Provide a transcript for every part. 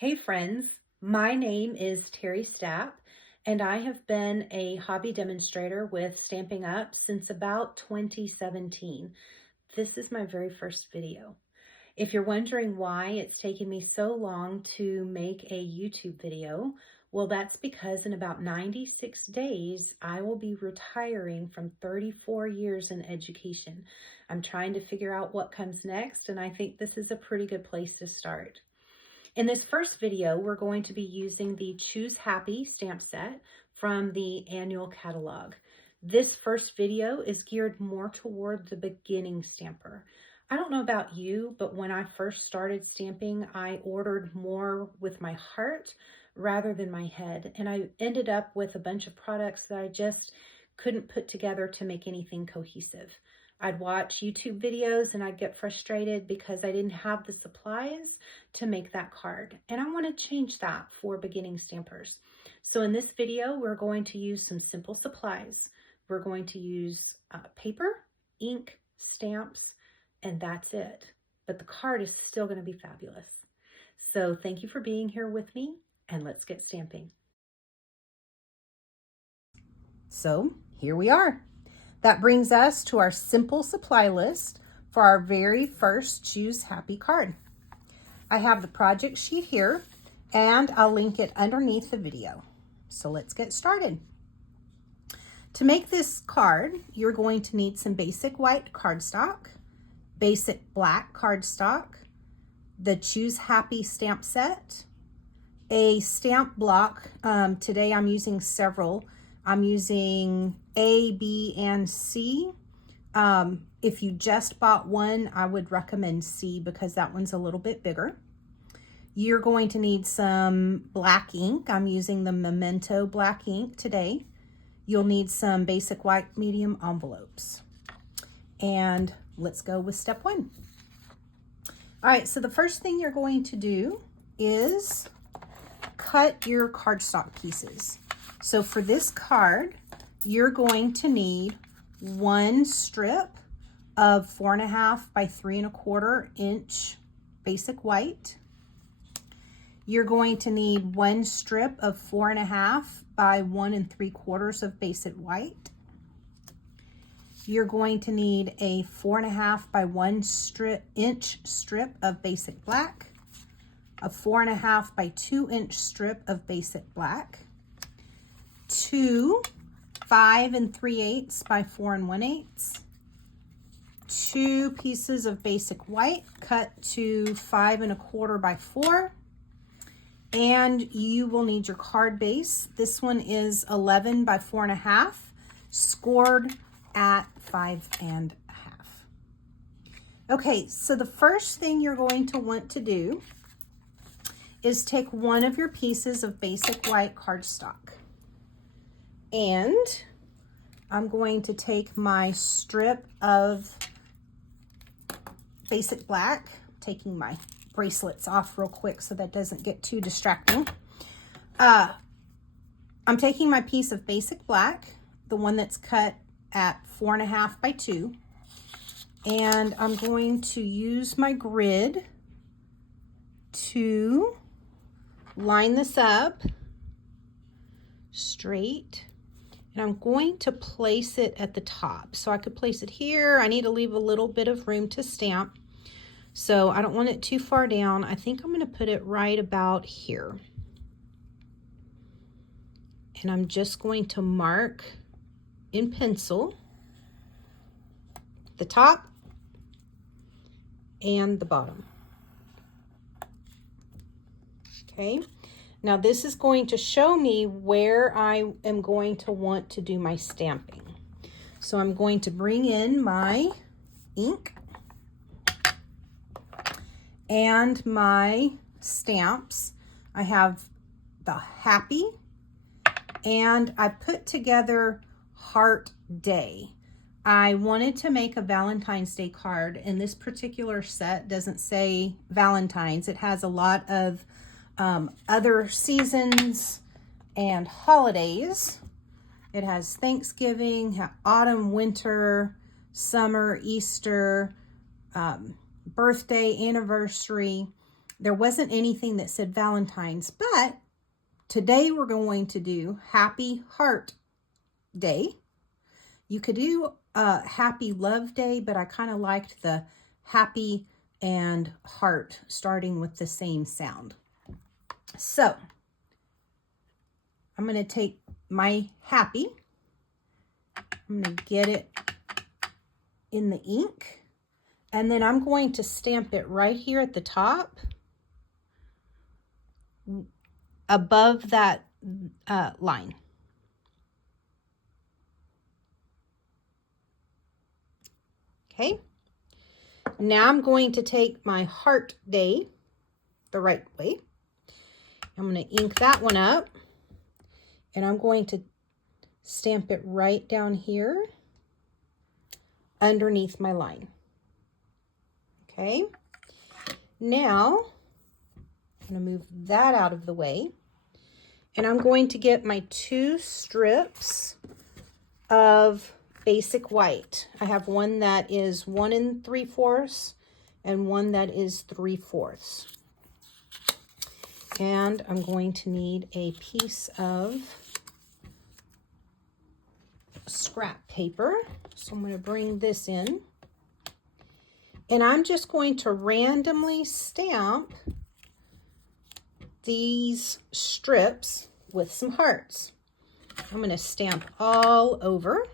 Hey friends, my name is Terry Stapp, and I have been a hobby demonstrator with Stampin' Up since about 2017. This is my very first video. If you're wondering why it's taken me so long to make a YouTube video, well, that's because in about 96 days, I will be retiring from 34 years in education. I'm trying to figure out what comes next, and I think this is a pretty good place to start. In this first video, we're going to be using the Choose Happy stamp set from the annual catalog. This first video is geared more toward the beginning stamper. I don't know about you, but when I first started stamping, I ordered more with my heart rather than my head, and I ended up with a bunch of products that I just couldn't put together to make anything cohesive. I'd watch YouTube videos and I'd get frustrated because I didn't have the supplies to make that card. And I want to change that for beginning stampers. So in this video, we're going to use some simple supplies. We're going to use paper, ink, stamps, and that's it. But the card is still going to be fabulous. So thank you for being here with me, and let's get stamping. So here we are. That brings us to our simple supply list for our very first Choose Happy card. I have the project sheet here, and I'll link it underneath the video. So let's get started. To make this card, you're going to need some basic white cardstock, basic black cardstock, the Choose Happy stamp set, a stamp block. Today I'm using several. I'm using A, B, and C. If you just bought one, I would recommend C because that one's a little bit bigger. You're going to need some black ink. I'm using the Memento black ink today. You'll need some basic white medium envelopes. And let's go with step one. All right, so the first thing you're going to do is cut your cardstock pieces. So for this card, you're going to need one strip of 4.5 by 3.25 inch basic white. You're going to need one strip of 4.5 by 1 3/4 of basic white. You're going to need a 4.5 by 1 inch strip of basic black, a 4.5 by 2 inch strip of basic black, 2 5 3/8 by 4 1/8, 2 pieces of basic white cut to 5 1/4 by 4, and you will need your card base. This one is 11 by 4.5, scored at 5 1/2. Okay, so the first thing you're going to want to do is take one of your pieces of basic white cardstock. And I'm going to take my strip of basic black, taking my bracelets off real quick so that doesn't get too distracting. I'm taking my piece of basic black, the one that's cut at 4.5 by 2, and I'm going to use my grid to line this up straight. And I'm going to place it at the top. So I could place it here. I need to leave a little bit of room to stamp. So I don't want it too far down. I think I'm going to put it right about here. And I'm just going to mark in pencil the top and the bottom. Okay. Now this is going to show me where I am going to want to do my stamping. So I'm going to bring in my ink and my stamps. I have the happy, and I put together Heart Day. I wanted to make a Valentine's Day card, and this particular set doesn't say Valentine's. It has a lot of other seasons and holidays. It has Thanksgiving, autumn, winter, summer, Easter, birthday, anniversary. There wasn't anything that said Valentine's, but today we're going to do Happy Heart Day. You could do Happy Love Day, but I kind of liked the happy and heart starting with the same sound. So I'm going to take my happy. I'm going to get it in the ink, and then I'm going to stamp it right here at the top above that line. Okay. Now I'm going to take my Heart Day the right way. I'm going to ink that one up, and I'm going to stamp it right down here underneath my line. Okay. Now I'm going to move that out of the way, and I'm going to get my 2 strips of basic white. I have one that is 1 3/4 and one that is 3/4. And I'm going to need a piece of scrap paper. So I'm going to bring this in, and I'm just going to randomly stamp these strips with some hearts. I'm going to stamp all over,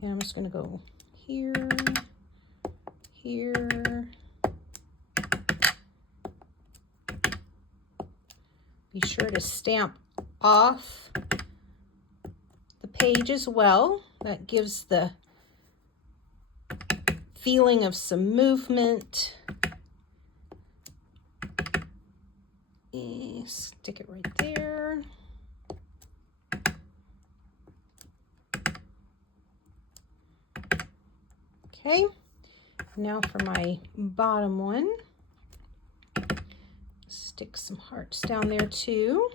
and I'm just going to go here, here. Be sure to stamp off the page as well. That gives the feeling of some movement. And stick it right there. Okay, now for my bottom one. Stick some hearts down there too.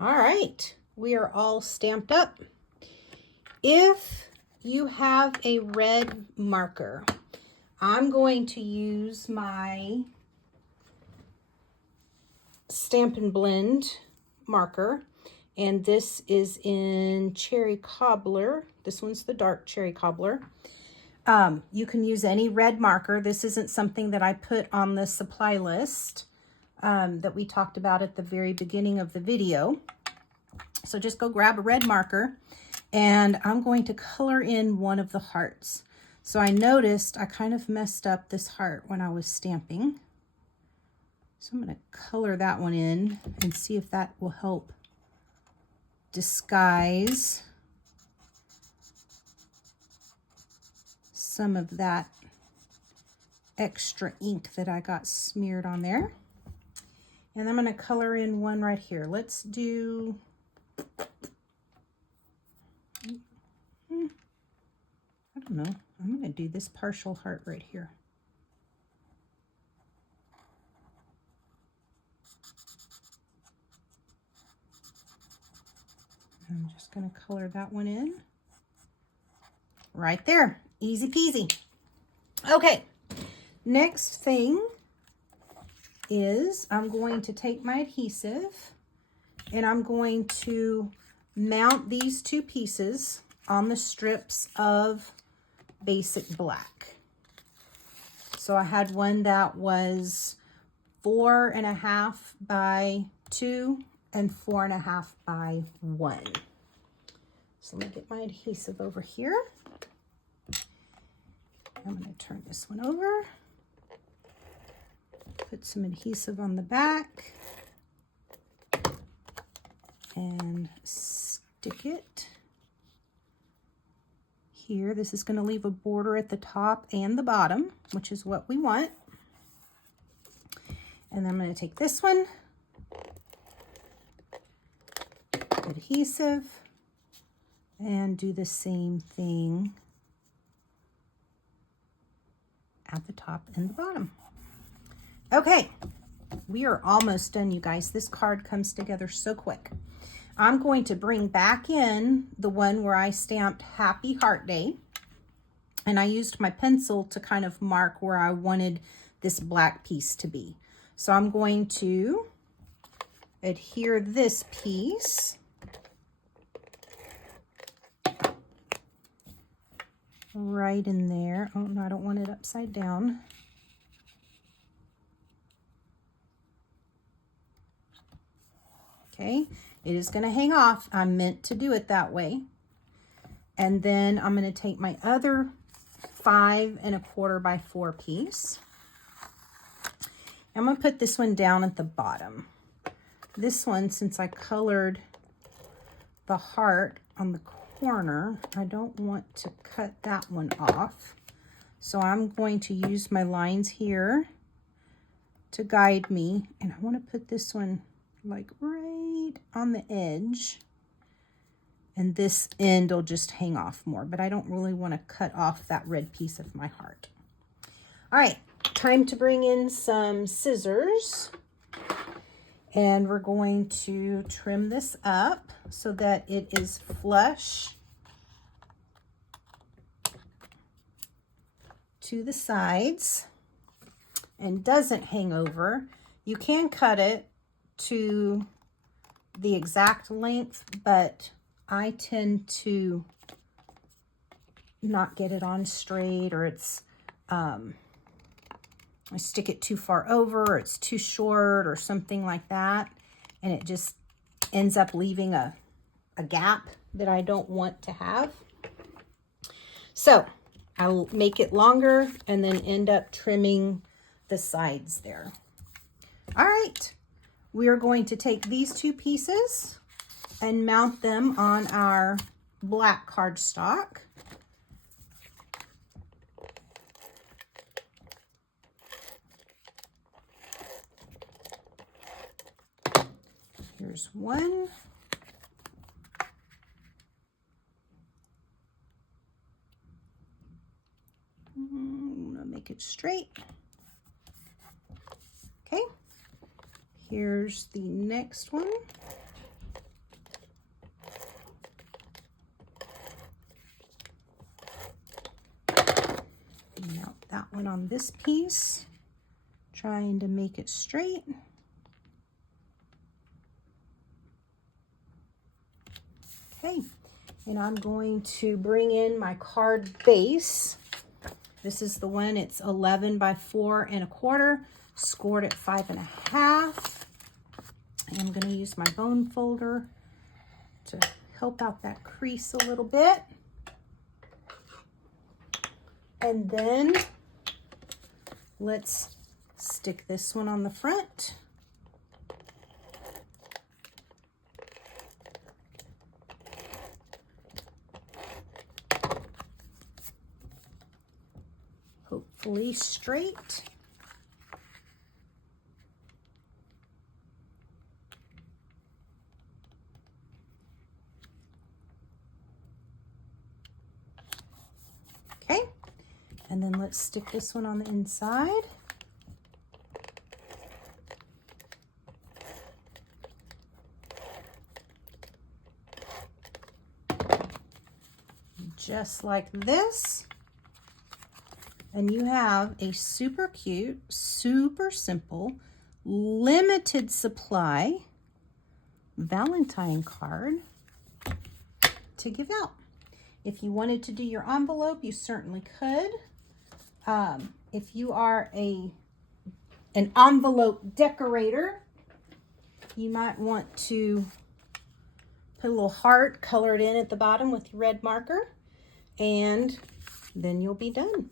All right, we are all stamped up. If you have a red marker, I'm going to use my Stampin' Blend marker, and this is in Cherry Cobbler. This one's the dark Cherry Cobbler. You can use any red marker. This isn't something that I put on the supply list that we talked about at the very beginning of the video. So just go grab a red marker, and I'm going to color in one of the hearts. So I noticed I kind of messed up this heart when I was stamping. So I'm going to color that one in and see if that will help disguise some of that extra ink that I got smeared on there. And I'm going to color in one right here. Let's do, I don't know, I'm going to do this partial heart right here. I'm just going to color that one in right there. Easy peasy. Okay, next thing is I'm going to take my adhesive, and I'm going to mount these 2 pieces on the strips of basic black. So I had one that was 4.5 by 2 and 4.5 by 1. So let me get my adhesive over here. I'm going to turn this one over. Put some adhesive on the back and stick it here. This is going to leave a border at the top and the bottom, which is what we want. And then I'm going to take this one, adhesive, and do the same thing at the top and the bottom. Okay, we are almost done, you guys. This card comes together so quick. I'm going to bring back in the one where I stamped Happy Heart Day. And I used my pencil to kind of mark where I wanted this black piece to be. So I'm going to adhere this piece right in there. Oh, no, I don't want it upside down. Okay, it is going to hang off. I meant to do it that way. And then I'm going to take my other 5 1/4 by 4 piece. I'm going to put this one down at the bottom. This one, since I colored the heart on the corner, I don't want to cut that one off. So I'm going to use my lines here to guide me. And I want to put this one like right on the edge. And this end will just hang off more, but I don't really want to cut off that red piece of my heart. All right, time to bring in some scissors. And we're going to trim this up so that it is flush to the sides and doesn't hang over. You can cut it to the exact length, but I tend to not get it on straight, or it's I stick it too far over, or it's too short or something like that, and it just ends up leaving a gap that I don't want to have. So I'll make it longer and then end up trimming the sides there. All right, we are going to take these 2 pieces and mount them on our black cardstock. Here's one. I'm gonna make it straight. Okay, here's the next one. Mount that one on this piece, trying to make it straight. Okay, and I'm going to bring in my card base. This is the one, it's 11 by 4 1/4, scored at 5 1/2. And I'm going to use my bone folder to help out that crease a little bit. And then let's stick this one on the front. Hopefully straight. Okay, and then let's stick this one on the inside. Just like this. And you have a super cute, super simple, limited supply Valentine card to give out. If you wanted to do your envelope, you certainly could. If you are an envelope decorator, you might want to put a little heart, color it in at the bottom with your red marker, and then you'll be done.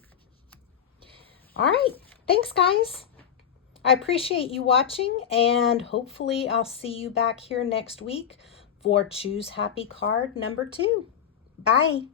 All right, thanks guys. I appreciate you watching, and hopefully I'll see you back here next week for Choose Happy card number 2. Bye.